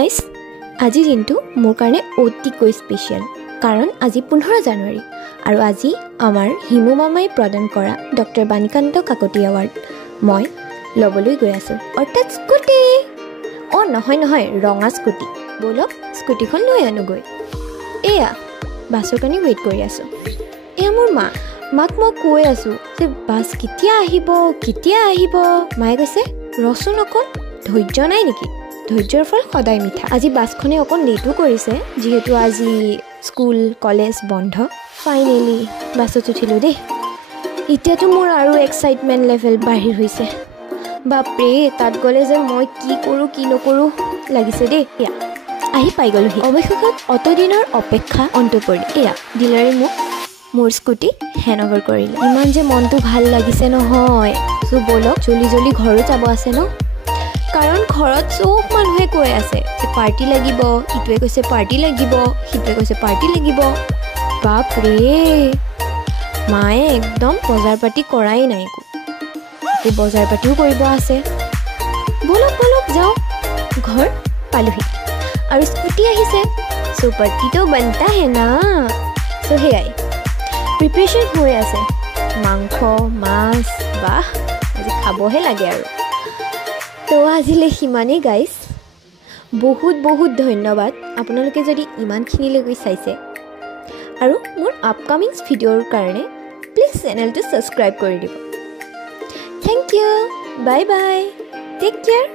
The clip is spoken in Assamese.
গাইজ আজি দিনটো মোৰ কাৰণে অতিকৈ স্পেচিয়েল কাৰণ আজি 15 জানুৱাৰী আৰু আজি আমাৰ হিমু মামাই প্ৰদান কৰা ডক্টৰ বাণীকান্ত কাকতি এৱাৰ্ড মই ল'বলৈ গৈ আছোঁ অৰ্থাৎ স্কুটি নহয় ৰঙা স্কুটি বলক স্কুটিখন লৈ আনোগৈ এয়া বাছৰ কাৰণে ৱেইট কৰি আছোঁ এয়া মোৰ মাক মই কৈ আছোঁ যে বাছ কেতিয়া আহিব মায়ে কৈছে ৰচোন অকণ ধৈৰ্য নাই নেকি ধৈৰ্যৰ ফল সদায় মিঠা আজি বাছখনে অকণ লেটো কৰিছে যিহেতু আজি স্কুল কলেজ বন্ধ ফাইনেলি বাছত উঠিলোঁ দেই এতিয়াতো মোৰ আৰু এক্সাইটমেণ্ট লেভেল বাঢ়ি হৈছে বাপৰে তাত গ'লে যে মই কি কৰোঁ কি নকৰোঁ লাগিছে দেই এয়া আহি পাই গ'লোহি অৱশেষত অতদিনৰ অপেক্ষা অন্ত পৰিল এয়া ডিলাৰে মোক মোৰ স্কুটি হেণ্ডঅভাৰ কৰিলে ইমান যে মনটো ভাল লাগিছে নহয় চ' ব'লক জল্দি ঘৰো যাব আছে ন কাৰণ ঘৰত চব মানুহে কৈ আছে যে পাৰ্টি লাগিব ইটোৱে কৈছে পাৰ্টি লাগিব সিটোৱে কৈছে পাৰ্টি লাগিব বাপৰে মায়ে একদম বজাৰ পাতি কৰাই নাই একো বজাৰ পাতিও কৰিব আছে বলক যাওঁ ঘৰ পালোহি আৰু স্কুটি আহিছে চ' পাৰ্টিটো বনতা হে না চ' সেয়াই প্ৰিপেৰেশ্যন হৈ আছে মাংস মাছ বাহ আজি খাবহে লাগে আৰু তো আজিলৈ সিমানেই গাইজ বহুত ধন্যবাদ আপোনালোকে যদি ইমানখিনিলৈকে চাইছে আৰু মোৰ আপকামিং ভিডিঅ'ৰ কাৰণে প্লিজ চেনেলটো ছাবস্ক্ৰাইব কৰি দিব thank you bye take care